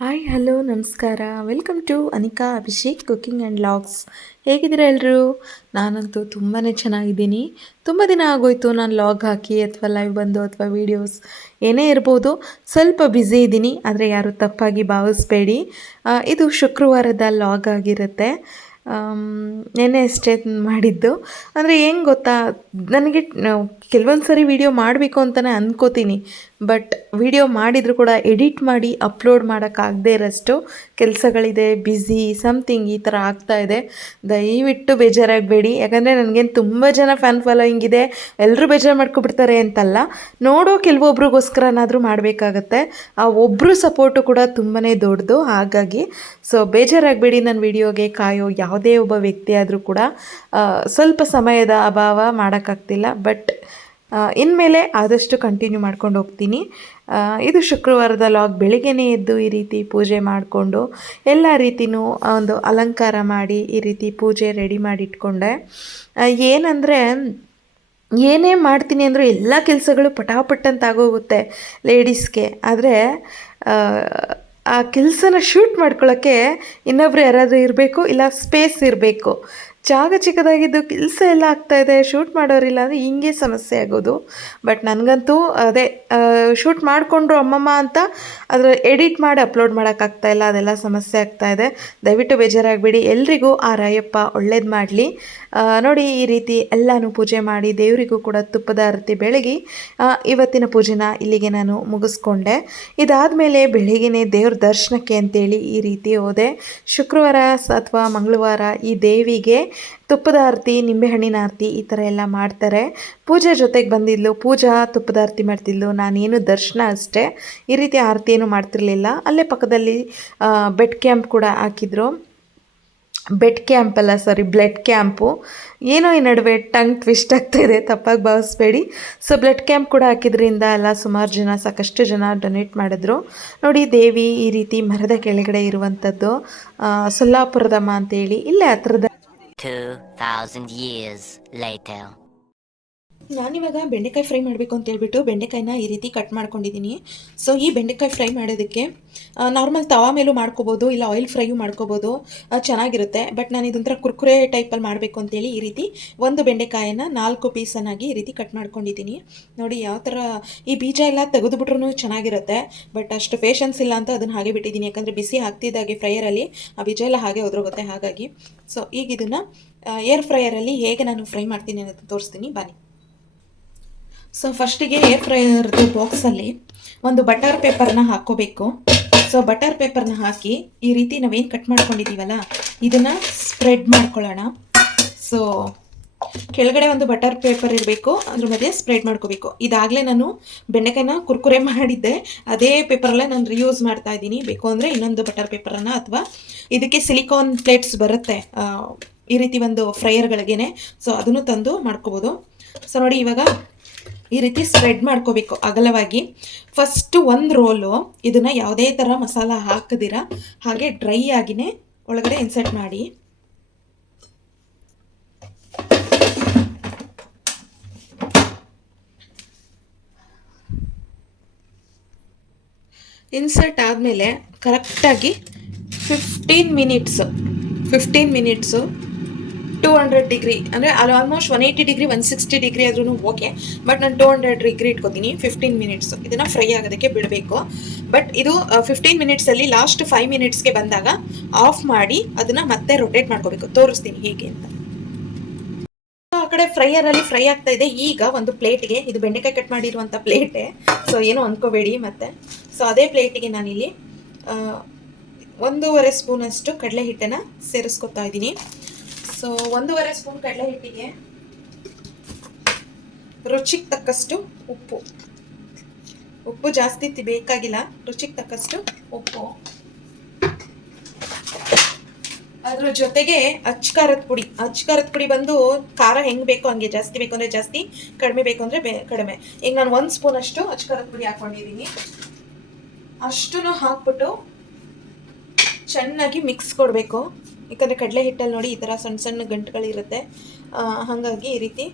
Hi hello ನಮಸ್ಕಾರ. Welcome to Anika Abhishek cooking and vlogs. ಹೇಗಿದ್ದೀರಾ ಎಲ್ಲರೂ? ನಾನಂತೂ ತುಂಬಾ ಚೆನ್ನಾಗಿದ್ದೀನಿ. ತುಂಬ ದಿನ ಆಗೋಯ್ತು ನಾನು ಲಾಗ್ ಹಾಕಿ ಅಥವಾ ಲೈವ್ ಬಂದು ಅಥವಾ ವೀಡಿಯೋಸ್ ಏನೇ ಇರ್ಬೋದು. ಸ್ವಲ್ಪ ಬ್ಯುಸಿ ಇದ್ದೀನಿ, ಆದರೆ ಯಾರು ತಪ್ಪಾಗಿ ಭಾವಿಸ್ಬೇಡಿ. ಇದು ಶುಕ್ರವಾರದ ಲಾಗ್ ಆಗಿರುತ್ತೆ. ನೆನ್ನೆ ಅಷ್ಟೇ ಮಾಡಿದ್ದು. ಅಂದರೆ ಹೆಂಗೆ ಗೊತ್ತಾ, ನನಗೆ ಕೆಲವೊಂದು ಸರಿ ವೀಡಿಯೋ ಮಾಡಬೇಕು ಅಂತಲೇ ಅಂದ್ಕೋತೀನಿ. ಬಟ್ ವಿಡಿಯೋ ಮಾಡಿದರೂ ಕೂಡ ಎಡಿಟ್ ಮಾಡಿ ಅಪ್ಲೋಡ್ ಮಾಡೋಕ್ಕಾಗದೇ ಇರೋಷ್ಟು ಕೆಲಸಗಳಿದೆ, ಬ್ಯುಸಿ ಸಮಥಿಂಗ್ ಈ ಥರ ಆಗ್ತಾಯಿದೆ. ದಯವಿಟ್ಟು ಬೇಜಾರಾಗಬೇಡಿ. ಯಾಕಂದರೆ ನನಗೇನು ತುಂಬ ಜನ ಫ್ಯಾನ್ ಫಾಲೋಯಿಂಗ್ ಇದೆ, ಎಲ್ಲರೂ ಬೇಜಾರು ಮಾಡ್ಕೊಬಿಡ್ತಾರೆ ಅಂತಲ್ಲ. ನೋಡೋ ಕೆಲವೊಬ್ರಿಗೋಸ್ಕರನಾದರೂ ಮಾಡಬೇಕಾಗತ್ತೆ. ಆ ಒಬ್ಬರು ಸಪೋರ್ಟು ಕೂಡ ತುಂಬಾ ದೊಡ್ಡದು. ಹಾಗಾಗಿ ಬೇಜಾರಾಗಬೇಡಿ. ನನ್ನ ವಿಡಿಯೋಗೆ ಕಾಯೋ ಯಾವುದೇ ಒಬ್ಬ ವ್ಯಕ್ತಿ ಆದರೂ ಕೂಡ ಸ್ವಲ್ಪ ಸಮಯದ ಅಭಾವ ಮಾಡೋಕ್ಕಾಗ್ತಿಲ್ಲ. ಬಟ್ ಇನ್ಮೇಲೆ ಆದಷ್ಟು ಕಂಟಿನ್ಯೂ ಮಾಡ್ಕೊಂಡು ಹೋಗ್ತೀನಿ. ಇದು ಶುಕ್ರವಾರದ ಲಾಗ್. ಬೆಳಿಗ್ಗೆನೇ ಎದ್ದು ಈ ರೀತಿ ಪೂಜೆ ಮಾಡಿಕೊಂಡು ಎಲ್ಲ ರೀತಿಯೂ ಒಂದು ಅಲಂಕಾರ ಮಾಡಿ ಈ ರೀತಿ ಪೂಜೆ ರೆಡಿ ಮಾಡಿ ಇಟ್ಕೊಂಡೆ. ಏನಂದರೆ ಏನೇ ಮಾಡ್ತೀನಿ ಅಂದರೂ ಎಲ್ಲ ಕೆಲಸಗಳು ಪಟಾಪಟ್ ಆಗೋಗುತ್ತೆ ಲೇಡೀಸ್ಗೆ. ಆದರೆ ಆ ಕೆಲಸನ ಶೂಟ್ ಮಾಡ್ಕೊಳ್ಳೋಕ್ಕೆ ಇನ್ನೊಬ್ರು ಯಾರಾದರೂ ಇರಬೇಕು, ಇಲ್ಲ ಸ್ಪೇಸ್ ಇರಬೇಕು. ಜಾಗ ಚಿಕ್ಕದಾಗಿದ್ದು ಕೆಲಸ ಎಲ್ಲ ಆಗ್ತಾಯಿದೆ, ಶೂಟ್ ಮಾಡೋರಿಲ್ಲ ಅಂದರೆ ಹಿಂಗೆ ಸಮಸ್ಯೆ ಆಗೋದು. ಬಟ್ ನನಗಂತೂ ಅದೇ ಶೂಟ್ ಮಾಡಿಕೊಂಡ್ರು ಅಮ್ಮಮ್ಮ ಅಂತ ಅದರ ಎಡಿಟ್ ಮಾಡಿ ಅಪ್ಲೋಡ್ ಮಾಡೋಕ್ಕಾಗ್ತಾಯಿಲ್ಲ, ಅದೆಲ್ಲ ಸಮಸ್ಯೆ ಆಗ್ತಾಯಿದೆ. ದಯವಿಟ್ಟು ಬೇಜಾರಾಗಬೇಡಿ. ಎಲ್ರಿಗೂ ಆ ರಾಯಪ್ಪ ಒಳ್ಳೇದು ಮಾಡಲಿ. ನೋಡಿ ಈ ರೀತಿ ಎಲ್ಲನೂ ಪೂಜೆ ಮಾಡಿ ದೇವರಿಗೂ ಕೂಡ ತುಪ್ಪದ ಆರತಿ ಬೆಳಗಿ ಇವತ್ತಿನ ಪೂಜೆನ ಇಲ್ಲಿಗೆ ನಾನು ಮುಗಿಸ್ಕೊಂಡೆ. ಇದಾದಮೇಲೆ ಬೆಳಿಗ್ಗೆನೇ ದೇವ್ರ ದರ್ಶನಕ್ಕೆ ಅಂತೇಳಿ ಈ ರೀತಿ ಹೋದೆ. ಶುಕ್ರವಾರ ಅಥವಾ ಮಂಗಳವಾರ ಈ ದೇವಿಗೆ ತುಪ್ಪದ ಆರತಿ, ನಿಂಬೆಹಣ್ಣಿನ ಆರತಿ ಈ ಥರ ಎಲ್ಲ ಮಾಡ್ತಾರೆ. ಪೂಜೆ ಜೊತೆಗೆ ಬಂದಿದ್ಲು, ಪೂಜಾ ತುಪ್ಪದ ಆರತಿ ಮಾಡ್ತಿದ್ಲು, ನಾನೇನು ದರ್ಶನ ಅಷ್ಟೇ. ಈ ರೀತಿ ಆರತಿ ಏನು ಮಾಡ್ತಿರ್ಲಿಲ್ಲ. ಅಲ್ಲೇ ಪಕ್ಕದಲ್ಲಿ ಬೆಡ್ ಕ್ಯಾಂಪ್ ಕೂಡ ಹಾಕಿದ್ರು. ಬೆಡ್ ಕ್ಯಾಂಪ್ ಅಲ್ಲ, ಸಾರಿ, ಬ್ಲಡ್ ಕ್ಯಾಂಪು. ಏನೋ ಈ ನಡುವೆ ಟಂಗ್ ಟ್ವಿಸ್ಟ್ ಆಗ್ತಾಯಿದೆ, ತಪ್ಪಾಗಿ ಭಾವಿಸ್ಬೇಡಿ. ಬ್ಲಡ್ ಕ್ಯಾಂಪ್ ಕೂಡ ಹಾಕಿದ್ರಿಂದ ಎಲ್ಲ ಸುಮಾರು ಜನ, ಸಾಕಷ್ಟು ಜನ ಡೊನೇಟ್ ಮಾಡಿದ್ರು. ನೋಡಿ ದೇವಿ ಈ ರೀತಿ ಮರದ ಕೆಳಗಡೆ ಇರುವಂಥದ್ದು ಸೊಲ್ಲಾಪುರದಮ್ಮ ಅಂತೇಳಿ ಇಲ್ಲೇ ಹತ್ರದ. 2000 years later. ನಾನಿವಾಗ ಬೆಂಡೆಕಾಯಿ ಫ್ರೈ ಮಾಡಬೇಕು ಅಂತ ಹೇಳ್ಬಿಟ್ಟು ಬೆಂಡೆಕಾಯಿನ ಈ ರೀತಿ ಕಟ್ ಮಾಡ್ಕೊಂಡಿದ್ದೀನಿ. ಈ ಬೆಂಡೆಕಾಯಿ ಫ್ರೈ ಮಾಡೋದಕ್ಕೆ ನಾರ್ಮಲ್ ತವಾ ಮೇಲೂ ಮಾಡ್ಕೋಬೋದು, ಇಲ್ಲ ಆಯಿಲ್ ಫ್ರೈಯೂ ಮಾಡ್ಕೋಬೋದು, ಚೆನ್ನಾಗಿರುತ್ತೆ. ಬಟ್ ನಾನು ಇದೊಂಥರ ಕುರ್ಕುರೆ ಟೈಪಲ್ಲಿ ಮಾಡಬೇಕು ಅಂತೇಳಿ ಈ ರೀತಿ ಒಂದು ಬೆಂಡೆಕಾಯನ್ನು 4 ಪೀಸನ್ನಾಗಿ ಈ ರೀತಿ ಕಟ್ ಮಾಡ್ಕೊಂಡಿದ್ದೀನಿ. ನೋಡಿ ಯಾವ ಥರ ಈ ಬೀಜ ಎಲ್ಲ ತೆಗೆದುಬಿಟ್ರೂ ಚೆನ್ನಾಗಿರುತ್ತೆ. ಬಟ್ ಅಷ್ಟು ಪೇಷನ್ಸ್ ಇಲ್ಲ ಅಂತ ಅದನ್ನು ಹಾಗೆ ಬಿಟ್ಟಿದ್ದೀನಿ. ಯಾಕಂದರೆ ಬಿಸಿ ಹಾಕ್ತಿದ್ದಾಗೆ ಫ್ರೈಯರಲ್ಲಿ ಆ ಬೀಜ ಎಲ್ಲ ಹಾಗೆ ಒದರೋಗುತ್ತೆ. ಹಾಗಾಗಿ ಈಗ ಇದನ್ನು ಏರ್ ಫ್ರೈಯರಲ್ಲಿ ಹೇಗೆ ನಾನು ಫ್ರೈ ಮಾಡ್ತೀನಿ ಅನ್ನೋದು ತೋರಿಸ್ತೀನಿ, ಬನ್ನಿ. ಫಸ್ಟಿಗೆ ಏರ್ ಫ್ರೈಯರ್ದು ಬಾಕ್ಸಲ್ಲಿ ಒಂದು ಬಟರ್ ಪೇಪರ್ನ ಹಾಕ್ಕೋಬೇಕು. ಬಟರ್ ಪೇಪರ್ನ ಹಾಕಿ ಈ ರೀತಿ ನಾವೇನು ಕಟ್ ಮಾಡ್ಕೊಂಡಿದ್ದೀವಲ್ಲ ಇದನ್ನು ಸ್ಪ್ರೆಡ್ ಮಾಡ್ಕೊಳ್ಳೋಣ. ಕೆಳಗಡೆ ಒಂದು ಬಟರ್ ಪೇಪರ್ ಇರಬೇಕು, ಅದ್ರ ಮಧ್ಯೆ ಸ್ಪ್ರೆಡ್ ಮಾಡ್ಕೋಬೇಕು. ಇದಾಗಲೇ ನಾನು ಬೆಂಡೆಕಾಯಿನ ಕುರ್ಕುರೆ ಮಾಡಿದ್ದೆ, ಅದೇ ಪೇಪರಲ್ಲೇ ನಾನು ರಿಯೂಸ್ ಮಾಡ್ತಾ ಇದ್ದೀನಿ. ಬೇಕು ಅಂದರೆ ಇನ್ನೊಂದು ಬಟರ್ ಪೇಪರನ್ನು, ಅಥವಾ ಇದಕ್ಕೆ ಸಿಲಿಕಾನ್ ಪ್ಲೇಟ್ಸ್ ಬರುತ್ತೆ ಈ ರೀತಿ ಒಂದು ಫ್ರೈಯರ್ಗಳಿಗೇನೆ, ಅದನ್ನು ತಂದು ಮಾಡ್ಕೋಬೋದು. ನೋಡಿ ಇವಾಗ ಈ ರೀತಿ ಸ್ಪ್ರೆಡ್ ಮಾಡ್ಕೋಬೇಕು ಅಗಲವಾಗಿ. ಫಸ್ಟು ಒಂದು ರೋಲು ಇದನ್ನು ಯಾವುದೇ ಥರ ಮಸಾಲ ಹಾಕದಿರ ಹಾಗೆ ಡ್ರೈ ಆಗಿನೇ ಒಳಗಡೆ ಇನ್ಸರ್ಟ್ ಮಾಡಿ. ಇನ್ಸರ್ಟ್ ಆದಮೇಲೆ ಕರೆಕ್ಟಾಗಿ 15 ಮಿನಿಟ್ಸು 200 ಡಿಗ್ರಿ, ಅಂದರೆ ಅಲ್ಲಿ ಆಲ್ಮೋಸ್ಟ್ 180 ಡಿಗ್ರಿ 160 ಡಿಗ್ರಿ ಆದ್ರೂ ಓಕೆ. ಬಟ್ ನಾನು 200 ಡಿಗ್ರಿ ಇಟ್ಕೋತೀನಿ. 15 ಮಿನಿಟ್ಸು ಇದನ್ನು ಫ್ರೈ ಆಗೋದಕ್ಕೆ ಬಿಡಬೇಕು. ಬಟ್ ಇದು 15 ಮಿನಿಟ್ಸಲ್ಲಿ ಲಾಸ್ಟ್ 5 ಮಿನಿಟ್ಸ್ಗೆ ಬಂದಾಗ ಆಫ್ ಮಾಡಿ ಅದನ್ನು ಮತ್ತೆ ರೊಟೇಟ್ ಮಾಡ್ಕೋಬೇಕು. ತೋರಿಸ್ತೀನಿ ಹೇಗೆ ಅಂತ. ಆ ಕಡೆ ಫ್ರೈಯರಲ್ಲಿ ಫ್ರೈ ಆಗ್ತಾ ಇದೆ. ಈಗ ಒಂದು ಪ್ಲೇಟ್ಗೆ, ಇದು ಬೆಂಡೆಕಾಯಿ ಕಟ್ ಮಾಡಿರುವಂಥ ಪ್ಲೇಟೇ, ಏನೂ ಅಂದ್ಕೋಬೇಡಿ ಮತ್ತೆ. ಅದೇ ಪ್ಲೇಟಿಗೆ ನಾನಿಲ್ಲಿ 1.5 ಸ್ಪೂನಷ್ಟು ಕಡಲೆ ಹಿಟ್ಟನ್ನು ಸೇರಿಸ್ಕೊತಾ ಇದ್ದೀನಿ. 1.5 ಸ್ಪೂನ್ ಕಡಲೆ ಹಿಟ್ಟಿಗೆ ರುಚಿಗೆ ತಕ್ಕಷ್ಟು ಉಪ್ಪು ಜಾಸ್ತಿ ಬೇಕಾಗಿಲ್ಲ, ರುಚಿಗೆ ತಕ್ಕಷ್ಟು ಉಪ್ಪು. ಅದ್ರ ಜೊತೆಗೆ ಅಚ್ಚಕಾರದ ಪುಡಿ ಬಂದು ಖಾರ ಹೆಂಗೆ ಬೇಕೋ ಹಂಗೆ, ಜಾಸ್ತಿ ಬೇಕು ಅಂದರೆ ಜಾಸ್ತಿ, ಕಡಿಮೆ ಬೇಕು ಅಂದರೆ ಕಡಿಮೆ. ಈಗ ನಾನು 1 ಸ್ಪೂನ್ ಅಷ್ಟು ಅಚ್ಚಕಾರದ ಪುಡಿ ಹಾಕ್ಕೊಂಡಿದ್ದೀನಿ. ಅಷ್ಟನ್ನು ಹಾಕ್ಬಿಟ್ಟು ಚೆನ್ನಾಗಿ ಮಿಕ್ಸ್ ಕೊಡಬೇಕು. ಯಾಕಂದರೆ ಕಡಲೆ ಹಿಟ್ಟಲ್ಲಿ ನೋಡಿ ಈ ಥರ ಸಣ್ಣ ಸಣ್ಣ ಗಂಟುಗಳಿರುತ್ತೆ. ಹಾಗಾಗಿ ಈ ರೀತಿ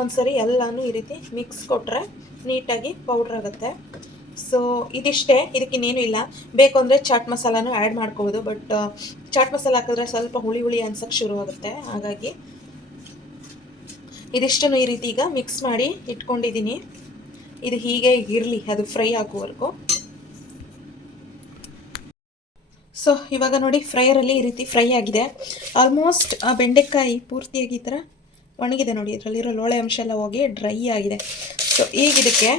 ಒಂದ್ಸರಿ ಎಲ್ಲನೂ ಈ ರೀತಿ ಮಿಕ್ಸ್ ಕೊಟ್ಟರೆ ನೀಟಾಗಿ ಪೌಡ್ರ್ ಆಗುತ್ತೆ. ಸೊ ಇದಿಷ್ಟೇ, ಇದಕ್ಕಿನ್ನೇನು ಇಲ್ಲ. ಬೇಕು ಅಂದರೆ ಚಾಟ್ ಮಸಾಲಾನು ಆ್ಯಡ್ ಮಾಡ್ಕೋಬೋದು, ಬಟ್ ಚಾಟ್ ಮಸಾಲ ಹಾಕಿದ್ರೆ ಸ್ವಲ್ಪ ಹುಳಿ ಹುಳಿ ಅನ್ಸೋಕ್ಕೆ ಶುರು ಆಗುತ್ತೆ. ಹಾಗಾಗಿ ಇದಿಷ್ಟನ್ನು ಈ ರೀತಿ ಈಗ ಮಿಕ್ಸ್ ಮಾಡಿ ಇಟ್ಕೊಂಡಿದ್ದೀನಿ. ಇದು ಹೀಗೆ ಇರಲಿ, ಅದು ಫ್ರೈ ಆಗುವವರೆಗೂ. ಸೊ ಇವಾಗ ನೋಡಿ ಫ್ರೈಯರಲ್ಲಿ ಈ ರೀತಿ ಫ್ರೈ ಆಗಿದೆ. ಆಲ್ಮೋಸ್ಟ್ ಆ ಬೆಂಡೆಕಾಯಿ ಪೂರ್ತಿಯಾಗಿ ಈ ಥರ ಒಣಗಿದೆ ನೋಡಿ, ಇದರಲ್ಲಿರೋ ಲೋಳೆ ಅಂಶ ಎಲ್ಲ ಹೋಗಿ ಡ್ರೈ ಆಗಿದೆ. ಸೊ ಈಗ ಇದಕ್ಕೆ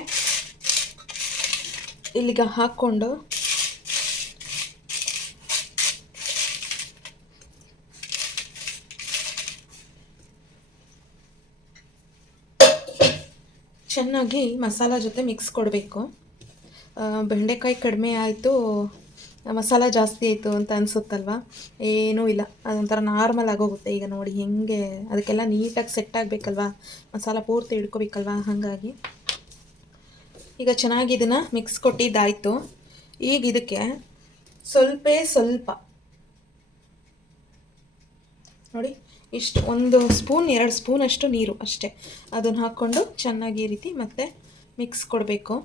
ಇಲ್ಲಿಗ ಹಾಕ್ಕೊಂಡು ಚೆನ್ನಾಗಿ ಮಸಾಲ ಜೊತೆ ಮಿಕ್ಸ್ ಕೊಡಬೇಕು. ಬೆಂಡೆಕಾಯಿ ಕಡಿಮೆ ಆಯಿತು, ಮಸಾಲ ಜಾಸ್ತಿ ಆಯಿತು ಅಂತ ಅನಿಸುತ್ತಲ್ವ? ಏನೂ ಇಲ್ಲ, ಅದೊಂಥರ ನಾರ್ಮಲ್ ಆಗೋಗುತ್ತೆ. ಈಗ ನೋಡಿ ಹೆಂಗೆ ಅದಕ್ಕೆಲ್ಲ ನೀಟಾಗಿ ಸೆಟ್ ಆಗಬೇಕಲ್ವ, ಮಸಾಲ ಪೂರ್ತಿ ಹಿಡ್ಕೋಬೇಕಲ್ವ, ಹಾಗಾಗಿ ಈಗ ಚೆನ್ನಾಗಿ ಇದನ್ನು ಮಿಕ್ಸ್ ಕೊಟ್ಟಿದ್ದಾಯಿತು. ಈಗ ಇದಕ್ಕೆ ಸ್ವಲ್ಪ ನೋಡಿ ಇಷ್ಟು 1 ಸ್ಪೂನ್ 2 ಸ್ಪೂನಷ್ಟು ನೀರು ಅಷ್ಟೇ, ಅದನ್ನು ಹಾಕ್ಕೊಂಡು ಚೆನ್ನಾಗಿ ಈ ರೀತಿ ಮತ್ತೆ ಮಿಕ್ಸ್ ಕೊಡಬೇಕು.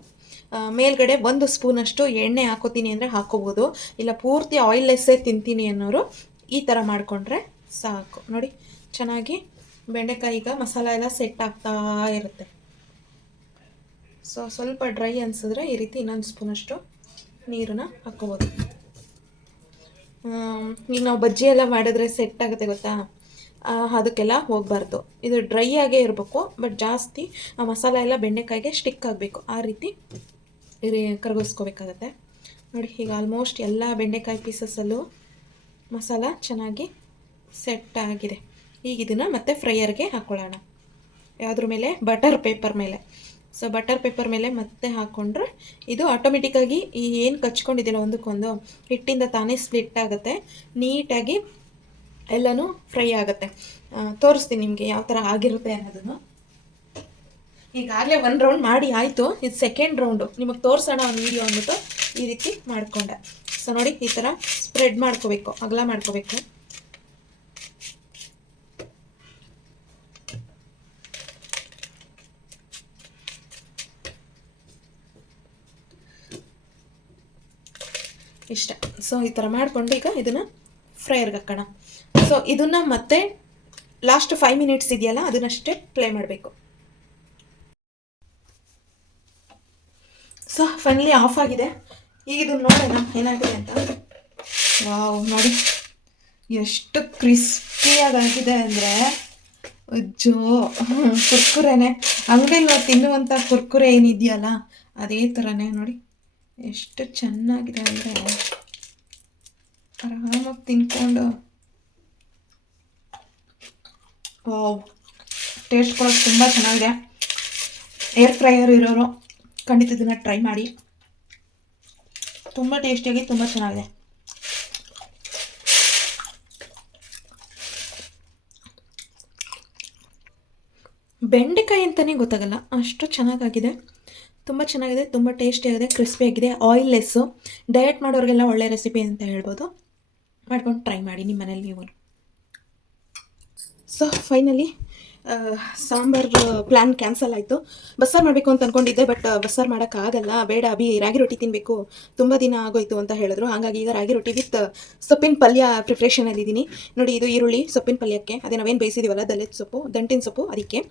ಮೇಲ್ಗಡೆ 1 ಸ್ಪೂನಷ್ಟು ಎಣ್ಣೆ ಹಾಕೋತೀನಿ ಅಂದರೆ ಹಾಕೋಬೋದು, ಇಲ್ಲ ಪೂರ್ತಿ ಆಯಿಲ್ಲೆಸ್ಸೇ ತಿಂತೀನಿ ಅನ್ನೋರು ಈ ಥರ ಮಾಡಿಕೊಂಡ್ರೆ ಸಾಕು. ನೋಡಿ ಚೆನ್ನಾಗಿ ಬೆಂಡೆಕಾಯಿಗ ಮಸಾಲ ಎಲ್ಲ ಸೆಟ್ ಆಗ್ತಾ ಇರುತ್ತೆ. ಸೊ ಸ್ವಲ್ಪ ಡ್ರೈ ಅನಿಸಿದ್ರೆ ಈ ರೀತಿ ಇನ್ನೊಂದು ಸ್ಪೂನಷ್ಟು ನೀರನ್ನು ಹಾಕ್ಕೋಬೋದು. ಈಗ ನಾವು ಬಜ್ಜಿ ಎಲ್ಲ ಮಾಡಿದ್ರೆ ಸೆಟ್ ಆಗುತ್ತೆ ಗೊತ್ತಾ, ಅದಕ್ಕೆಲ್ಲ ಹೋಗಬಾರ್ದು. ಇದು ಡ್ರೈ ಆಗೇ ಇರಬೇಕು, ಬಟ್ ಜಾಸ್ತಿ ಆ ಮಸಾಲ ಎಲ್ಲ ಬೆಂಡೆಕಾಯಿಗೆ ಸ್ಟಿಕ್ ಆಗಬೇಕು, ಆ ರೀತಿ ಕರಗಿಸ್ಕೋಬೇಕಾಗತ್ತೆ. ನೋಡಿ ಈಗ ಆಲ್ಮೋಸ್ಟ್ ಎಲ್ಲ ಬೆಂಡೆಕಾಯಿ ಪೀಸಸಲ್ಲೂ ಮಸಾಲ ಚೆನ್ನಾಗಿ ಸೆಟ್ ಆಗಿದೆ. ಈಗ ಇದನ್ನು ಮತ್ತೆ ಫ್ರೈಯರ್ಗೆ ಹಾಕ್ಕೊಳ್ಳೋಣ. ಯಾವುದ್ರ ಮೇಲೆ? ಬಟರ್ ಪೇಪರ್ ಮೇಲೆ. ಸೊ ಬಟರ್ ಪೇಪರ್ ಮೇಲೆ ಮತ್ತೆ ಹಾಕ್ಕೊಂಡ್ರೆ ಇದು ಆಟೋಮೆಟಿಕ್ಕಾಗಿ ಈ ಏನು ಕಚ್ಕೊಂಡಿದ್ದಿಲ್ಲ ಒಂದಕ್ಕೊಂದು ಹಿಟ್ಟಿಂದ ತಾನೇ ಸ್ಪ್ಲಿಟ್ ಆಗುತ್ತೆ, ನೀಟಾಗಿ ಎಲ್ಲನೂ ಫ್ರೈ ಆಗುತ್ತೆ. ತೋರಿಸ್ತೀನಿ ನಿಮಗೆ ಯಾವ ಥರ ಆಗಿರುತ್ತೆ ಅನ್ನೋದನ್ನು. ಈಗಾಗಲೇ 1 ರೌಂಡ್ ಮಾಡಿ ಆಯಿತು, ಇದು 2nd ರೌಂಡು ನಿಮಗೆ ತೋರಿಸೋಣ ಒಂದು ವೀಡಿಯೋ ಅಂದ್ಬಿಟ್ಟು ಈ ರೀತಿ ಮಾಡಿಕೊಂಡೆ. ಸೊ ನೋಡಿ ಈ ಥರ ಸ್ಪ್ರೆಡ್ ಮಾಡ್ಕೋಬೇಕು, ಅಗಲ ಮಾಡ್ಕೋಬೇಕು. ಇಷ್ಟ. ಸೊ ಈ ಥರ ಮಾಡಿಕೊಂಡು ಈಗ ಇದನ್ನು ಫ್ರೈಯರ್ಗೆ ಹಾಕೋಣ. ಸೊ ಇದನ್ನು ಮತ್ತೆ ಲಾಸ್ಟ್ 5 ಮಿನಿಟ್ಸ್ ಇದೆಯಲ್ಲ ಅದನ್ನಷ್ಟೇ ಪ್ಲೇ ಮಾಡಬೇಕು. ಸೊ ಫೈನಲಿ ಆಫ್ ಆಗಿದೆ. ಈಗ ಇದನ್ನು ನೋಡೋಣ ಏನಾಗಿದೆ ಅಂತ. ವಾವ್, ನೋಡಿ ಎಷ್ಟು ಕ್ರಿಸ್ಪಿಯಾಗಿದೆ ಅಂದರೆ ಅಜ್ಜೋ, ಕುರ್ಕುರೆನೇ, ಅಂಗಡಿಯಲ್ಲಿ ನಾವು ತಿನ್ನುವಂಥ ಕುರ್ಕುರೆ ಏನಿದೆಯಲ್ಲ ಅದೇ ಥರನೇ ನೋಡಿ ಎಷ್ಟು ಚೆನ್ನಾಗಿದೆ ಅಂದರೆ ಆರಾಮಾಗಿ ತಿನ್ಕೊಂಡು. ವಾವ್, ಟೇಸ್ಟ್ ಕೂಡ ತುಂಬ ಚೆನ್ನಾಗಿದೆ. ಏರ್ ಫ್ರೈಯರ್ ಇರೋರು ಖಂಡಿತ ಇದನ್ನು ಟ್ರೈ ಮಾಡಿ, ತುಂಬ ಟೇಸ್ಟಿಯಾಗಿ ತುಂಬ ಚೆನ್ನಾಗಿದೆ. ಬೆಂಡೆಕಾಯಿ ಅಂತಲೇ ಗೊತ್ತಾಗಲ್ಲ, ಅಷ್ಟು ಚೆನ್ನಾಗಾಗಿದೆ. ತುಂಬ ಚೆನ್ನಾಗಿದೆ, ತುಂಬ ಟೇಸ್ಟಿಯಾಗಿದೆ, ಕ್ರಿಸ್ಪಿಯಾಗಿದೆ, ಆಯಿಲ್ಲೆಸ್ಸು. ಡಯಟ್ ಮಾಡೋರಿಗೆಲ್ಲ ಒಳ್ಳೆ ರೆಸಿಪಿ ಅಂತ ಹೇಳ್ಬೋದು. ಮಾಡ್ಕೊಂಡು ಟ್ರೈ ಮಾಡಿ ನಿಮ್ಮ ಮನೇಲಿ ನೀವು. So finally sambar plan cancel ಆಯಿತು. ಬಸ್ಸಾರು ಮಾಡಬೇಕು ಅಂತ ಅಂದ್ಕೊಂಡಿದ್ದೆ, ಬಟ್ ಬಸ್ಸಾರು ಮಾಡೋಕ್ಕಾಗಲ್ಲ, ಬೇಡ ಅಭಿ ರಾಗಿ ರೊಟ್ಟಿ ತಿನ್ನಬೇಕು, ತುಂಬ ದಿನ ಆಗೋಯ್ತು ಅಂತ ಹೇಳಿದ್ರು. ಹಾಗಾಗಿ ಈಗ ರಾಗಿ ರೊಟ್ಟಿ ವಿತ್ ಸೊಪ್ಪಿನ ಪಲ್ಯ ಪ್ರಿಪ್ರೇಷನಲ್ಲಿದ್ದೀನಿ. ನೋಡಿ ಇದು ಈರುಳ್ಳಿ ಸೊಪ್ಪಿನ ಪಲ್ಯಕ್ಕೆ, ಅದೇ ನಾವೇನು ಬೇಯಿಸಿದ್ದೀವಲ್ಲ ದಂಟಿನ ಸೊಪ್ಪು, ಅದಕ್ಕೆ.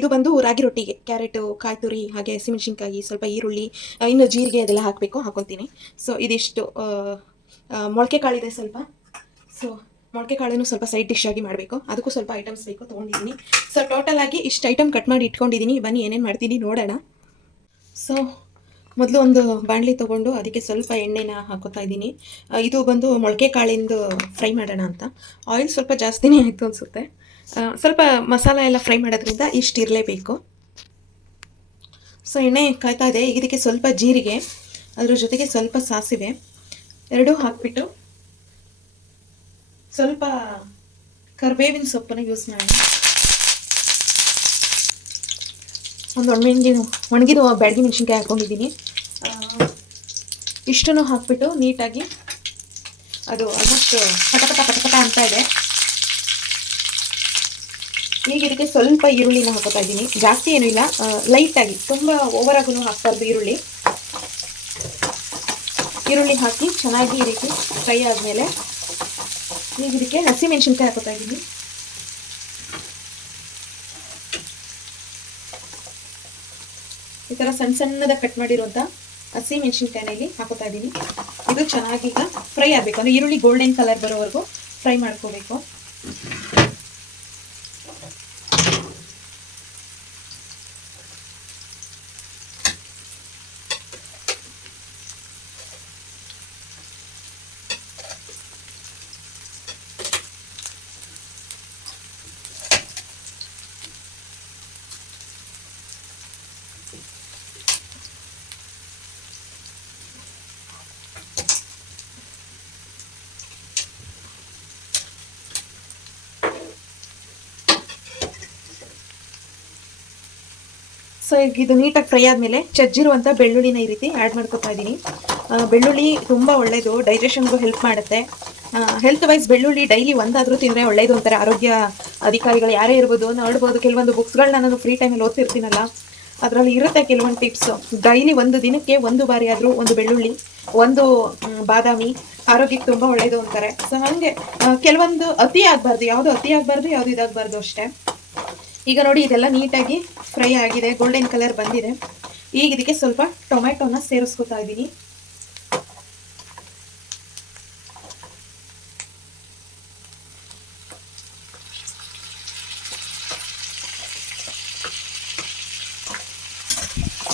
ಇದು ಬಂದು ರಾಗಿ ರೊಟ್ಟಿಗೆ ಕ್ಯಾರೆಟು, ಕಾಯಿ ತುರಿ, ಹಾಗೆ ಹಸಿಮೆಣ್ಸಿನ್ಕಾಯಿ, ಸ್ವಲ್ಪ ಈರುಳ್ಳಿ, ಇನ್ನು ಜೀರಿಗೆ ಅದೆಲ್ಲ ಹಾಕ್ಕೊತೀನಿ. ಸೊ ಇದಿಷ್ಟು ಮೊಳಕೆ ಕಾಳಿದೆ ಸ್ವಲ್ಪ. ಸೊ ಮೊಳಕೆ ಕಾಳನ್ನು ಸ್ವಲ್ಪ ಸೈಡ್ ಡಿಶ್ ಆಗಿ ಮಾಡಬೇಕು, ಅದಕ್ಕೂ ಸ್ವಲ್ಪ ಐಟಮ್ಸ್ ಬೇಕು, ತೊಗೊಂಡಿದ್ದೀನಿ. ಸೊ ಟೋಟಲ್ ಆಗಿ ಇಷ್ಟು ಐಟಮ್ ಕಟ್ ಮಾಡಿ ಇಟ್ಕೊಂಡಿದ್ದೀನಿ. ಬನ್ನಿ ಏನೇನು ಮಾಡ್ತೀನಿ ನೋಡೋಣ. ಸೊ ಮೊದಲು ಒಂದು ಬಾಣಲಿ ತೊಗೊಂಡು ಅದಕ್ಕೆ ಸ್ವಲ್ಪ ಎಣ್ಣೆನ ಹಾಕೋತಾ ಇದ್ದೀನಿ. ಇದು ಬಂದು ಮೊಳಕೆ ಕಾಳಿಂದು ಫ್ರೈ ಮಾಡೋಣ ಅಂತ. ಆಯಿಲ್ ಸ್ವಲ್ಪ ಜಾಸ್ತಿನೇ ಆಯಿತು ಅನಿಸುತ್ತೆ. ಸ್ವಲ್ಪ ಮಸಾಲ ಎಲ್ಲ ಫ್ರೈ ಮಾಡೋದ್ರಿಂದ ಇಷ್ಟು ಇರಲೇಬೇಕು. ಸೊ ಎಣ್ಣೆ ಕಾಯ್ತಾ ಇದೆ. ಇದಕ್ಕೆ ಸ್ವಲ್ಪ ಜೀರಿಗೆ, ಅದ್ರ ಜೊತೆಗೆ ಸ್ವಲ್ಪ ಸಾಸಿವೆ ಎರಡೂ ಹಾಕ್ಬಿಟ್ಟು ಸ್ವಲ್ಪ ಕರಿಬೇವಿನ ಸೊಪ್ಪನ್ನು ಯೂಸ್ ಮಾಡೋಣ. ಒಂದು ಒಣಗಿದ ಬ್ಯಾಡಗಿ ಮೆಣಸಿನ್ಕಾಯಿ ಹಾಕ್ಕೊಂಡಿದ್ದೀನಿ. ಇಷ್ಟನ್ನು ಹಾಕ್ಬಿಟ್ಟು ನೀಟಾಗಿ ಅದು ಆಲ್ಮೋಸ್ಟ್ ಪಟ ಅಂತ ಇದೆ. ಈಗ ಇದಕ್ಕೆ ಸ್ವಲ್ಪ ಈರುಳ್ಳಿನ ಹಾಕೋತಾ ಇದ್ದೀನಿ, ಜಾಸ್ತಿ ಏನೂ ಇಲ್ಲ, ಲೈಟಾಗಿ, ತುಂಬ ಓವರಾಗೂ ಹಾಕ್ಬಾರ್ದು ಈರುಳ್ಳಿ. ಈರುಳ್ಳಿ ಹಾಕಿ ಚೆನ್ನಾಗಿ ಈ ರೀತಿ ಫ್ರೈ ಆದಮೇಲೆ ಈಗ ಇದಕ್ಕೆ ಹಸಿಮೆಣಸಿನ್ಕಾಯಿ ಹಾಕೋತಾ ಇದ್ದೀನಿ. ಈ ಥರ ಸಣ್ಣ ಸಣ್ಣದಾಗಿ ಕಟ್ ಮಾಡಿರುವಂಥ ಹಸಿಮೆಣಸಿನ್ಕಾಯಿನ ಇಲ್ಲಿ ಹಾಕೋತಾ ಇದ್ದೀನಿ. ಇದು ಚೆನ್ನಾಗಿ ಈಗ ಫ್ರೈ ಆಗಬೇಕು, ಅಂದರೆ ಈರುಳ್ಳಿ ಗೋಲ್ಡನ್ ಕಲರ್ ಬರೋವರೆಗೂ ಫ್ರೈ ಮಾಡ್ಕೋಬೇಕು. ಸೊ ಈಗ ಇದು ನೀಟಾಗಿ ಫ್ರೈ ಆದಮೇಲೆ ಚಜ್ಜಿರುವಂಥ ಬೆಳ್ಳುಳ್ಳಿನ ಈ ರೀತಿ ಆ್ಯಡ್ ಮಾಡ್ಕೊತಾ ಇದ್ದೀನಿ. ಬೆಳ್ಳುಳ್ಳಿ ತುಂಬ ಒಳ್ಳೆಯದು, ಡೈಜೆಷನ್ಗೂ ಹೆಲ್ಪ್ ಮಾಡುತ್ತೆ. ಹೆಲ್ತ್ ವೈಸ್ ಬೆಳ್ಳುಳ್ಳಿ ಡೈಲಿ ಒಂದಾದರೂ ತಿಂದರೆ ಒಳ್ಳೆಯದು ಅಂತಾರೆ ಆರೋಗ್ಯ ಅಧಿಕಾರಿಗಳು ಯಾರೇ ಇರ್ಬೋದು. ನೋಡ್ಬೋದು ಕೆಲವೊಂದು ಬುಕ್ಸ್ಗಳನ್ನ ನಾನು ಫ್ರೀ ಟೈಮಲ್ಲಿ ಓದ್ತಿರ್ತೀನಲ್ಲ, ಅದರಲ್ಲಿ ಇರುತ್ತೆ ಕೆಲವೊಂದು ಟಿಪ್ಸು. ಡೈಲಿ ಒಂದು ದಿನಕ್ಕೆ ಒಂದು ಬಾರಿ ಆದರೂ ಒಂದು ಬೆಳ್ಳುಳ್ಳಿ, ಒಂದು ಬಾದಾಮಿ ಆರೋಗ್ಯಕ್ಕೆ ತುಂಬ ಒಳ್ಳೆಯದು ಅಂತಾರೆ. ಸೊ ಹಾಗೆ ಕೆಲವೊಂದು ಅತಿ ಆಗಬಾರ್ದು, ಯಾವುದು ಅತಿ ಆಗಬಾರ್ದು, ಯಾವುದು ಇದಾಗಬಾರ್ದು ಅಷ್ಟೇ. ಈಗ ನೋಡಿ ಇದೆಲ್ಲ ನೀಟಾಗಿ ಫ್ರೈ ಆಗಿದೆ, ಗೋಲ್ಡನ್ ಕಲರ್ ಬಂದಿದೆ. ಈಗ ಇದಕ್ಕೆ ಸ್ವಲ್ಪ ಟೊಮೆಟೊನ ಸೇರಿಸ್ಕೊತಾ ಇದ್ದೀನಿ.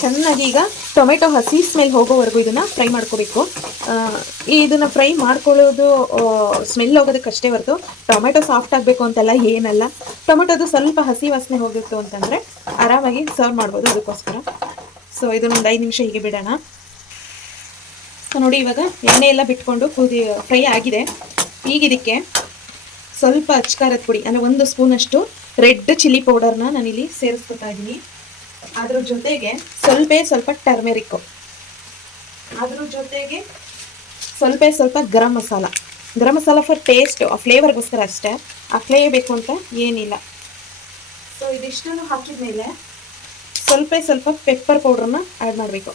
ಚೆನ್ನಾಗಿ ಈಗ ಟೊಮೆಟೊ ಹಸಿ ಸ್ಮೆಲ್ ಹೋಗೋವರೆಗೂ ಇದನ್ನು ಫ್ರೈ ಮಾಡ್ಕೋಬೇಕು. ಇದನ್ನು ಫ್ರೈ ಮಾಡ್ಕೊಳ್ಳೋದು ಸ್ಮೆಲ್ ಹೋಗೋದಕ್ಕಷ್ಟೇ ಹೊರತು ಟೊಮೆಟೊ ಸಾಫ್ಟ್ ಆಗಬೇಕು ಅಂತೆಲ್ಲ ಏನಲ್ಲ. ಟೊಮೆಟೊದು ಸ್ವಲ್ಪ ಹಸಿ ವಾಸನೆ ಹೋಗಿತ್ತು ಅಂತಂದರೆ ಆರಾಮಾಗಿ ಸರ್ವ್ ಮಾಡ್ಬೋದು, ಅದಕ್ಕೋಸ್ಕರ. ಸೊ ಇದನ್ನೊಂದು 5 ನಿಮಿಷ ಹೀಗೆ ಬಿಡೋಣ. ಸೊ ನೋಡಿ ಇವಾಗ ಎಣ್ಣೆ ಎಲ್ಲ ಬಿಟ್ಕೊಂಡು ಫ್ರೈ ಆಗಿದೆ. ಈಗ ಇದಕ್ಕೆ ಸ್ವಲ್ಪ ಅಚ್ಕಾರದ ಪುಡಿ, ಅಂದರೆ 1 ಸ್ಪೂನಷ್ಟು ರೆಡ್ ಚಿಲ್ಲಿ ಪೌಡರ್ನ ನಾನಿಲ್ಲಿ ಸೇರಿಸ್ಕೊತಾ ಇದ್ದೀನಿ. ಅದ್ರ ಜೊತೆಗೆ ಸ್ವಲ್ಪ ಟರ್ಮೆರಿಕ್ಕು, ಅದ್ರ ಜೊತೆಗೆ ಸ್ವಲ್ಪ ಗರಂ ಮಸಾಲ ಫಾರ್ ಟೇಸ್ಟ್, ಫ್ಲೇವರ್ಗೋಸ್ಕರ ಅಷ್ಟೇ, ಹಾಕ್ಲೇಬೇಕು ಅಂತ ಏನಿಲ್ಲ. ಸೊ ಇದಿಷ್ಟನ್ನು ಹಾಕಿದ ಮೇಲೆ ಸ್ವಲ್ಪ ಪೆಪ್ಪರ್ ಪೌಡ್ರನ್ನ ಆ್ಯಡ್ ಮಾಡಬೇಕು.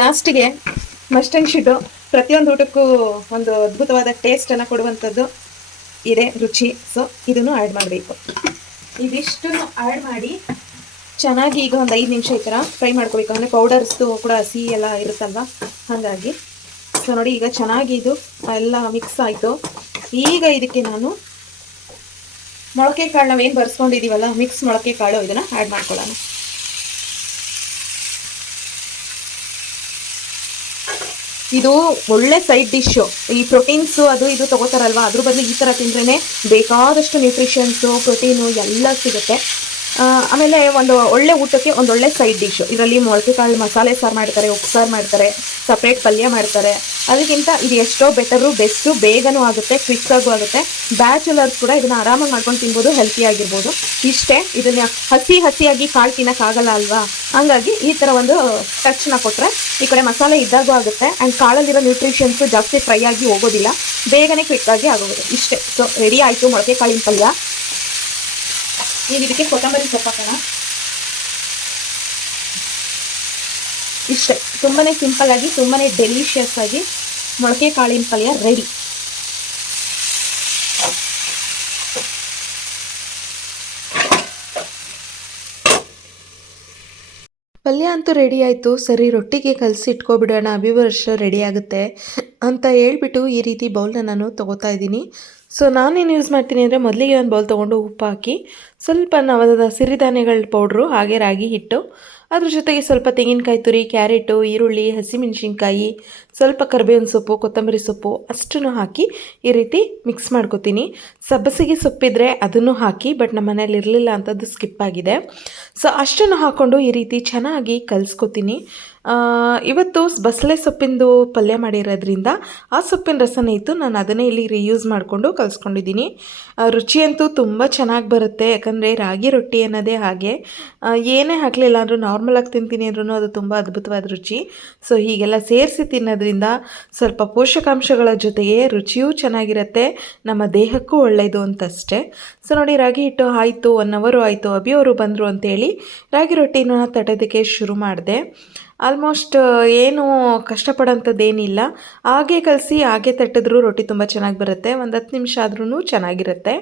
ಲಾಸ್ಟಿಗೆ ಮಸ್ಟರ್ಡ್ ಶೀಟು ಪ್ರತಿಯೊಂದು ಊಟಕ್ಕೂ ಒಂದು ಅದ್ಭುತವಾದ ಟೇಸ್ಟನ್ನು ಕೊಡುವಂಥದ್ದು ಇದೆ, ರುಚಿ. ಸೊ ಇದನ್ನು ಆ್ಯಡ್ ಮಾಡಬೇಕು. ಇದಿಷ್ಟನ್ನು ಆ್ಯಡ್ ಮಾಡಿ ಚೆನ್ನಾಗಿ ಈಗ ಒಂದು 5 ನಿಮಿಷ ಈ ಥರ ಫ್ರೈ ಮಾಡ್ಕೋಬೇಕು. ಅಂದರೆ ಪೌಡರ್ಸ್ದು ಕೂಡ ಹಸಿ ಎಲ್ಲ ಇರುತ್ತಲ್ವ, ಹಾಗಾಗಿ. ಸೊ ನೋಡಿ ಈಗ ಚೆನ್ನಾಗಿ ಇದು ಎಲ್ಲ ಮಿಕ್ಸ್ ಆಯಿತು. ಈಗ ಇದಕ್ಕೆ ನಾನು ಮೊಳಕೆ ಕಾಳು ನಾವೇನು ಬರ್ಸ್ಕೊಂಡಿದ್ದೀವಲ್ಲ, ಮಿಕ್ಸ್ ಮೊಳಕೆ ಕಾಳು, ಇದನ್ನು ಆ್ಯಡ್ ಮಾಡ್ಕೊಳ್ಳೋಣ. ಇದು ಒಳ್ಳೆ ಸೈಡ್ ಡಿಶ್ಶು. ಈ ಪ್ರೋಟೀನ್ಸು ಅದು ಇದು ತೊಗೋತಾರಲ್ವ, ಅದ್ರ ಬದಲು ಈ ಥರ ತಿಂದ್ರೇ ಬೇಕಾದಷ್ಟು ನ್ಯೂಟ್ರಿಷನ್ಸು, ಪ್ರೋಟೀನು ಎಲ್ಲ ಸಿಗುತ್ತೆ. ಆಮೇಲೆ ಒಂದು ಒಳ್ಳೆ ಊಟಕ್ಕೆ ಒಂದು ಒಳ್ಳೆ ಸೈಡ್ ಡಿಶ್ಶು. ಇದರಲ್ಲಿ ಮೊಳಕೆ ಕಾಳು ಮಸಾಲೆ ಸಾರು ಮಾಡ್ತಾರೆ, ಉಪ್ಸಾರು ಮಾಡ್ತಾರೆ, ಸಪ್ರೇಟ್ ಪಲ್ಯ ಮಾಡ್ತಾರೆ. ಅದಕ್ಕಿಂತ ಇದು ಎಷ್ಟೋ ಬೆಸ್ಟು, ಬೇಗನೂ ಆಗುತ್ತೆ, ಕ್ವಿಕ್ಕಾಗೂ ಆಗುತ್ತೆ. ಬ್ಯಾಚುಲರ್ಸ್ ಕೂಡ ಇದನ್ನು ಆರಾಮಾಗಿ ಮಾಡ್ಕೊಂಡು ತಿನ್ಬೋದು, ಹೆಲ್ತಿ ಆಗಿರ್ಬೋದು. ಇಷ್ಟೇ, ಇದನ್ನು ಹಸಿಯಾಗಿ ಕಾಳು ತಿನ್ನೋಕ್ಕಾಗಲ್ಲ ಅಲ್ವಾ, ಹಾಗಾಗಿ ಈ ಥರ ಒಂದು ಟಚ್ನ ಕೊಟ್ಟರೆ ಈ ಕಡೆ ಮಸಾಲೆ ಇದ್ದಾಗೂ ಆಗುತ್ತೆ, ಆ್ಯಂಡ್ ಕಾಳಲ್ಲಿರೋ ನ್ಯೂಟ್ರಿಷನ್ಸು ಜಾಸ್ತಿ ಫ್ರೈ ಆಗಿ ಹೋಗೋದಿಲ್ಲ, ಬೇಗನೆ ಕ್ವಿಕ್ಕಾಗಿ ಆಗೋದು. ಇಷ್ಟೇ. ಸೊ ರೆಡಿ ಆಯಿತು ಮೊಳಕೆ ಕಾಳಿನ ಪಲ್ಯ. ಈಗ ಇದಕ್ಕೆ ಕೊತ್ತಂಬರಿ ಸೊಪ್ಪು ಹಾಕೋಣ. ಇಷ್ಟೇ, ತುಂಬಾ ಸಿಂಪಲ್ ಆಗಿ, ತುಂಬಾ ಡೆಲಿಷಿಯಸ್ ಆಗಿ ಮೊಳಕೆ ಕಾಳಿನ ಪಲ್ಯ ರೆಡಿ. ಪಲ್ಯ ಅಂತೂ ರೆಡಿ ಆಯಿತು. ಸರಿ, ರೊಟ್ಟಿಗೆ ಕಲಸಿ ಇಟ್ಕೊಬಿಡೋಣ, ಅಭಿವರ್ಷ ರೆಡಿ ಆಗುತ್ತೆ ಅಂತ ಹೇಳ್ಬಿಟ್ಟು ಈ ರೀತಿ ಬೌಲ್ನ ನಾನು ತೊಗೋತಾ ಇದ್ದೀನಿ. ಸೊ ನಾನೇನು ಯೂಸ್ ಮಾಡ್ತೀನಿ ಅಂದರೆ, ಮೊದಲಿಗೆ ಒಂದು ಬೌಲ್ ತೊಗೊಂಡು ಉಪ್ಪು ಹಾಕಿ, ಸ್ವಲ್ಪ ನವದ ಸಿರಿಧಾನ್ಯಗಳ ಪೌಡ್ರು, ಹಾಗೆ ರಾಗಿ ಹಿಟ್ಟು, ಅದ್ರ ಜೊತೆಗೆ ಸ್ವಲ್ಪ ತೆಂಗಿನಕಾಯಿ ತುರಿ, ಕ್ಯಾರೆಟು, ಈರುಳ್ಳಿ, ಹಸಿಮೆಣಸಿನ್ಕಾಯಿ, ಸ್ವಲ್ಪ ಕರಿಬೇವಿನ ಸೊಪ್ಪು, ಕೊತ್ತಂಬರಿ ಸೊಪ್ಪು ಅಷ್ಟನ್ನು ಹಾಕಿ ಈ ರೀತಿ ಮಿಕ್ಸ್ ಮಾಡ್ಕೊತೀನಿ. ಸಬ್ಬಸಿಗೆ ಸೊಪ್ಪಿದ್ರೆ ಅದನ್ನು ಹಾಕಿ, ಬಟ್ ನಮ್ಮ ಮನೇಲಿ ಇರಲಿಲ್ಲ ಅಂತದ್ದು ಸ್ಕಿಪ್ ಆಗಿದೆ. ಸೊ ಅಷ್ಟನ್ನು ಹಾಕ್ಕೊಂಡು ಈ ರೀತಿ ಚೆನ್ನಾಗಿ ಕಲಿಸ್ಕೊತೀನಿ. ಇವತ್ತು ಬಸಳೆ ಸೊಪ್ಪಿಂದು ಪಲ್ಯ ಮಾಡಿರೋದ್ರಿಂದ ಆ ಸೊಪ್ಪಿನ ರಸನೇ ಇತ್ತು, ನಾನು ಅದನ್ನೇ ಇಲ್ಲಿ ರಿಯೂಸ್ ಮಾಡಿಕೊಂಡು ಕಲಿಸ್ಕೊಂಡಿದ್ದೀನಿ. ರುಚಿಯಂತೂ ತುಂಬ ಚೆನ್ನಾಗಿ ಬರುತ್ತೆ, ಯಾಕಂದರೆ ರಾಗಿ ರೊಟ್ಟಿ ಅನ್ನೋದೇ ಹಾಗೆ, ಏನೇ ಹಾಕಲಿಲ್ಲ ಅಂದರೂ ನಾರ್ಮಲಾಗಿ ತಿಂತೀನಿ ಅಂದ್ರೂ ಅದು ತುಂಬ ಅದ್ಭುತವಾದ ರುಚಿ. ಸೊ ಹೀಗೆಲ್ಲ ಸೇರಿಸಿ ತಿನ್ನೋದ್ರಿಂದ ಮಾಡೋದ್ರಿಂದ ಸ್ವಲ್ಪ ಪೋಷಕಾಂಶಗಳ ಜೊತೆಗೆ ರುಚಿಯೂ ಚೆನ್ನಾಗಿರುತ್ತೆ, ನಮ್ಮ ದೇಹಕ್ಕೂ ಒಳ್ಳೆಯದು ಅಂತಷ್ಟೇ. ಸೊ ನೋಡಿ, ರಾಗಿ ಹಿಟ್ಟು ಆಯಿತು, 1 ಅವರು ಆಯಿತು, ಅಭಿಯವರು ಬಂದರು ಅಂತೇಳಿ ರಾಗಿ ರೊಟ್ಟಿನ ತಟ್ಟೋದಕ್ಕೆ ಶುರು ಮಾಡಿದೆ. ಆಲ್ಮೋಸ್ಟ್ ಏನು ಕಷ್ಟಪಡೋಂಥದ್ದೇನಿಲ್ಲ, ಹಾಗೆ ಕಲಸಿ ಹಾಗೆ ತಟ್ಟಿದ್ರೂ ರೊಟ್ಟಿ ತುಂಬ ಚೆನ್ನಾಗಿ ಬರುತ್ತೆ. ಒಂದು 10 ನಿಮಿಷ ಆದ್ರೂ ಚೆನ್ನಾಗಿರುತ್ತೆ.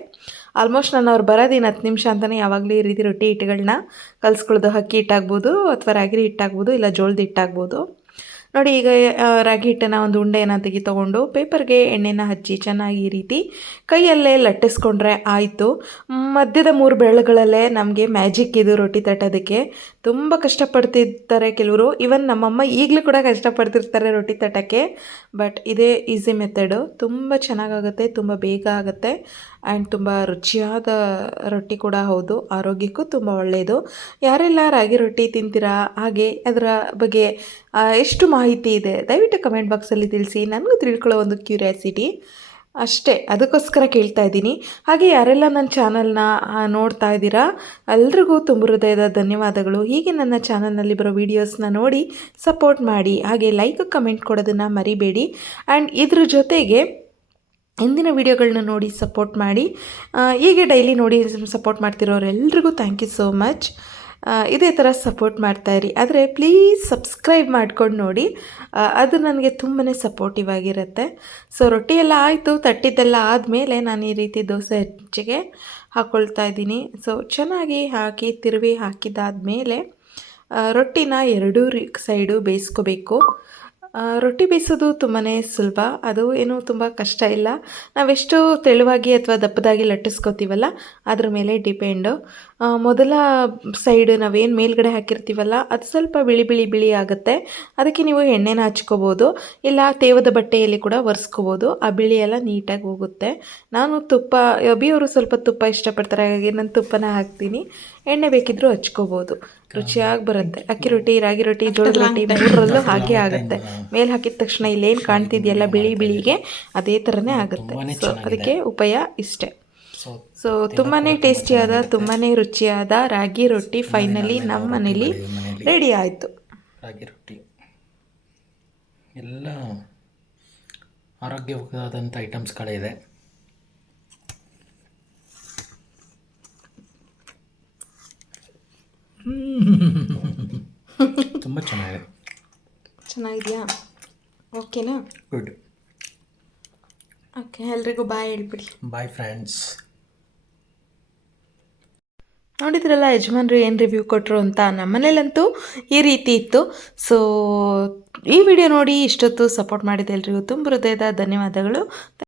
ಆಲ್ಮೋಸ್ಟ್ ನಾನು ಅವ್ರು ಬರೋದೇನು 10 ನಿಮಿಷ ಅಂತಲೇ ಯಾವಾಗಲೂ ಈ ರೀತಿ ರೊಟ್ಟಿ ಹಿಟ್ಟುಗಳನ್ನ ಕಲಿಸ್ಕೊಳ್ಳೋದು. ಅಕ್ಕಿ ಹಿಟ್ಟಾಗ್ಬೋದು ಅಥವಾ ರಾಗಿ ಹಿಟ್ಟಾಗ್ಬೋದು, ಇಲ್ಲ ಜೋಳದ ಹಿಟ್ಟಾಗ್ಬೋದು. ನೋಡಿ, ಈಗ ರಾಗಿ ಹಿಟ್ಟನ್ನು ಒಂದು ಉಂಡೆನ ತೊಗೊಂಡು ಪೇಪರ್ಗೆ ಎಣ್ಣೆನ ಹಚ್ಚಿ ಚೆನ್ನಾಗಿ ಈ ರೀತಿ ಕೈಯಲ್ಲೇ ಲಟ್ಟಿಸ್ಕೊಂಡ್ರೆ ಆಯಿತು. ಮಧ್ಯದ 3 ಬೆರಳುಗಳಲ್ಲೇ ನಮಗೆ ಮ್ಯಾಜಿಕ್ ಇದು ರೊಟ್ಟಿ ತಟ್ಟೋದಕ್ಕೆ. ತುಂಬ ಕಷ್ಟಪಡ್ತಿರ್ತಾರೆ ಕೆಲವರು, ಈವನ್ ನಮ್ಮಮ್ಮ ಈಗಲೂ ಕೂಡ ಕಷ್ಟಪಡ್ತಿರ್ತಾರೆ ರೊಟ್ಟಿ ತಟ್ಟೋಕ್ಕೆ. ಬಟ್ ಇದೇ ಈಸಿ ಮೆಥಡು, ತುಂಬ ಚೆನ್ನಾಗಾಗುತ್ತೆ, ತುಂಬ ಬೇಗ ಆಗುತ್ತೆ ಆ್ಯಂಡ್ ತುಂಬ ರುಚಿಯಾದ ರೊಟ್ಟಿ ಕೂಡ ಹೌದು, ಆರೋಗ್ಯಕ್ಕೂ ತುಂಬ ಒಳ್ಳೆಯದು. ಯಾರೆಲ್ಲ ರಾಗಿ ರೊಟ್ಟಿ ತಿಂತೀರಾ, ಹಾಗೆ ಅದರ ಬಗ್ಗೆ ಎಷ್ಟು ಮಾಹಿತಿ ಇದೆ ದಯವಿಟ್ಟು ಕಮೆಂಟ್ ಬಾಕ್ಸಲ್ಲಿ ತಿಳಿಸಿ. ನನಗೂ ತಿಳ್ಕೊಳ್ಳೋ ಒಂದು ಕ್ಯೂರಿಯಾಸಿಟಿ ಅಷ್ಟೇ, ಅದಕ್ಕೋಸ್ಕರ ಕೇಳ್ತಾ ಇದ್ದೀನಿ. ಹಾಗೆ ಯಾರೆಲ್ಲ ನನ್ನ ಚಾನಲ್ನ ನೋಡ್ತಾ ಇದ್ದೀರಾ ಎಲ್ರಿಗೂ ತುಂಬ ಹೃದಯದ ಧನ್ಯವಾದಗಳು. ಹೀಗೆ ನನ್ನ ಚಾನಲ್ನಲ್ಲಿ ಬರೋ ವೀಡಿಯೋಸ್ನ ನೋಡಿ ಸಪೋರ್ಟ್ ಮಾಡಿ, ಹಾಗೆ ಲೈಕ್ ಕಮೆಂಟ್ ಕೊಡೋದನ್ನು ಮರಿಬೇಡಿ. ಆ್ಯಂಡ್ ಇದ್ರ ಜೊತೆಗೆ ಹಿಂದಿನ ವೀಡಿಯೋಗಳನ್ನ ನೋಡಿ ಸಪೋರ್ಟ್ ಮಾಡಿ. ಹೀಗೆ ಡೈಲಿ ನೋಡಿ ಸಪೋರ್ಟ್ ಮಾಡ್ತಿರೋರೆಲ್ರಿಗೂ ಥ್ಯಾಂಕ್ ಯು ಸೋ ಮಚ್. ಇದೇ ಥರ ಸಪೋರ್ಟ್ ಮಾಡ್ತಾಯಿರಿ, ಆದರೆ ಪ್ಲೀಸ್ ಸಬ್ಸ್ಕ್ರೈಬ್ ಮಾಡ್ಕೊಂಡು ನೋಡಿ, ಅದು ನನಗೆ ತುಂಬಾ ಸಪೋರ್ಟಿವ್ ಆಗಿರುತ್ತೆ. ಸೊ ರೊಟ್ಟಿ ಎಲ್ಲ ಆಯಿತು, ತಟ್ಟಿದ್ದೆಲ್ಲ ಆದಮೇಲೆ ನಾನು ಈ ರೀತಿ ದೋಸೆ ಹೆಚ್ಚಿಗೆ ಹಾಕ್ಕೊಳ್ತಾ ಇದ್ದೀನಿ. ಸೊ ಚೆನ್ನಾಗಿ ಹಾಕಿ ತಿರುವಿ ಹಾಕಿದಾದ್ಮೇಲೆ ರೊಟ್ಟಿನ ಎರಡೂ ಸೈಡು ಬೇಯಿಸ್ಕೋಬೇಕು. ರೊಟ್ಟಿ ಬೇಯಿಸೋದು ತುಂಬಾ ಸುಲಭ, ಅದು ಏನು ತುಂಬ ಕಷ್ಟ ಇಲ್ಲ. ನಾವೆಷ್ಟು ತೆಳುವಾಗಿ ಅಥವಾ ದಪ್ಪದಾಗಿ ಲಟ್ಟಿಸ್ಕೋತೀವಲ್ಲ ಅದ್ರ ಮೇಲೆ ಡಿಪೆಂಡು. ಮೊದಲ ಸೈಡ್ ನಾವೇನು ಮೇಲ್ಗಡೆ ಹಾಕಿರ್ತೀವಲ್ಲ ಅದು ಸ್ವಲ್ಪ ಬಿಳಿ ಆಗುತ್ತೆ, ಅದಕ್ಕೆ ನೀವು ಎಣ್ಣೆನ ಹಚ್ಕೋಬೋದು, ಇಲ್ಲ ತೇವದ ಬಟ್ಟೆಯಲ್ಲಿ ಕೂಡ ಒರೆಸ್ಕೋಬೋದು, ಆ ಬಿಳಿ ಎಲ್ಲ ನೀಟಾಗಿ ಹೋಗುತ್ತೆ. ನಾನು ತುಪ್ಪ, ಅಭಿಯವರು ಸ್ವಲ್ಪ ತುಪ್ಪ ಇಷ್ಟಪಡ್ತಾರೆ, ಹಾಗಾಗಿ ನಾನು ತುಪ್ಪನ ಹಾಕ್ತೀನಿ. ಎಣ್ಣೆ ಬೇಕಿದ್ರೂ ಹಚ್ಕೋಬೋದು, ರುಚಿಯಾಗಿ ಬರುತ್ತೆ. ಅಕ್ಕಿ ರೊಟ್ಟಿ, ರಾಗಿ ರೊಟ್ಟಿ, ಜೋಳದ ರೊಟ್ಟಿ 3ರಲ್ಲೂ ಹಾಗೆ ಆಗುತ್ತೆ. ಮೇಲೆ ಹಾಕಿದ ತಕ್ಷಣ ಇಲ್ಲೇನು ಕಾಣ್ತಿದೆಯಲ್ಲ ಬಿಳಿಗೆ, ಅದೇ ಥರನೇ ಆಗುತ್ತೆ. ಸೊ ಅದಕ್ಕೆ ಉಪಾಯ ಇಷ್ಟೇ. ಸೊ ತುಂಬಾ ಟೇಸ್ಟಿಯಾದ, ತುಂಬಾ ರುಚಿಯಾದ ರಾಗಿ ರೊಟ್ಟಿ ಫೈನಲಿ ನಮ್ಮ ಮನೇಲಿ ರೆಡಿ ಆಯಿತು. ರಾಗಿ ರೊಟ್ಟಿ ಎಲ್ಲ ಆರೋಗ್ಯವಾದಂಥ ಐಟಮ್ಸ್ಗಳಿದೆ. ತುಂಬ ಚೆನ್ನಾಗಿದೆಯಾ? ಓಕೆನಾ? ಗುಡ್. ಓಕೆ, ಎಲ್ರಿಗೂ ಬಾಯ್ ಹೇಳ್ಬಿಡಿ. Bye friends. ನೋಡಿದ್ರಲ್ಲ ಯಜಮಾನ್ರು ಏನು ರಿವ್ಯೂ ಕೊಟ್ಟರು ಅಂತ. ನಮ್ಮನೇಲಂತೂ ಈ ರೀತಿ ಇತ್ತು. ಸೊ ಈ ವಿಡಿಯೋ ನೋಡಿ ಇಷ್ಟೊತ್ತು ಸಪೋರ್ಟ್ ಮಾಡಿದ ಎಲ್ರಿಗೂ ತುಂಬ ಹೃದಯದ ಧನ್ಯವಾದಗಳು.